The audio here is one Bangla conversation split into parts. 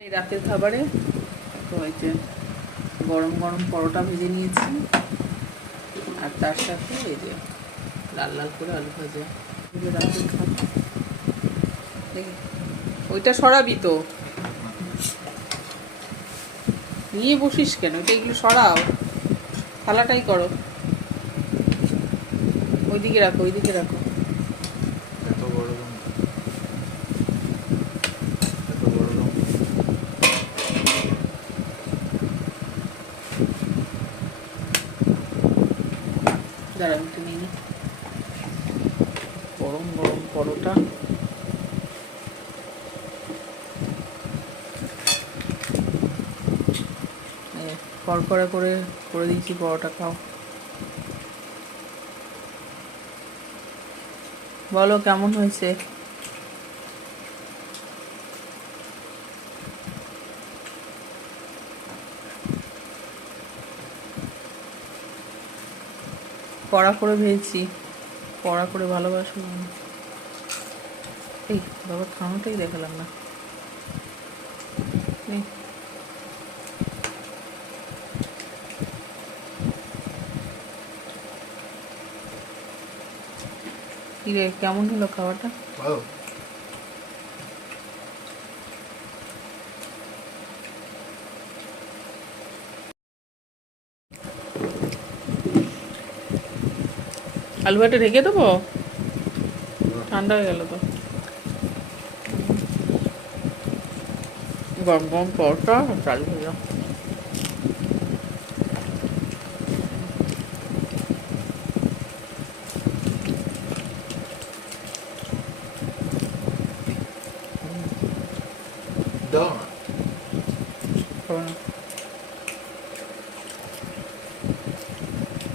এই রাতের খাবারে তো হয়েছে গরম গরম পরোটা ভেজে নিয়েছি, আর তার সাথে এই যে লাল লাল করে আলু ভাজা। এই যে রাতের খাবার, ওইটা সরাবি তো, নিয়ে বসিস কেন? এটা এগুলো সরাও, থালাটাই করো, ওইদিকে রাখো, ওইদিকে রাখো। দাঁড়াও একটু নিয়ে নি। গরম গরম পরোটা, কড়কড়া করে করে দিয়েছি পরোটা, খাও। বলো কেমন হয়েছে? কড়া করে ভেজেছি, কড়া করে ভালোবাসো। এই বাবা, খাওয়াটাই দেখালাম না। কি রে, কেমন হলো খাওয়াটা? আলু ভাতে ঢেকে দেবো, ঠান্ডা হয়ে গেল তো। গরম গরম পরোটা চালু হয়ে যাও।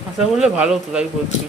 আশা করলে ভালো হতো, তাই বলছি।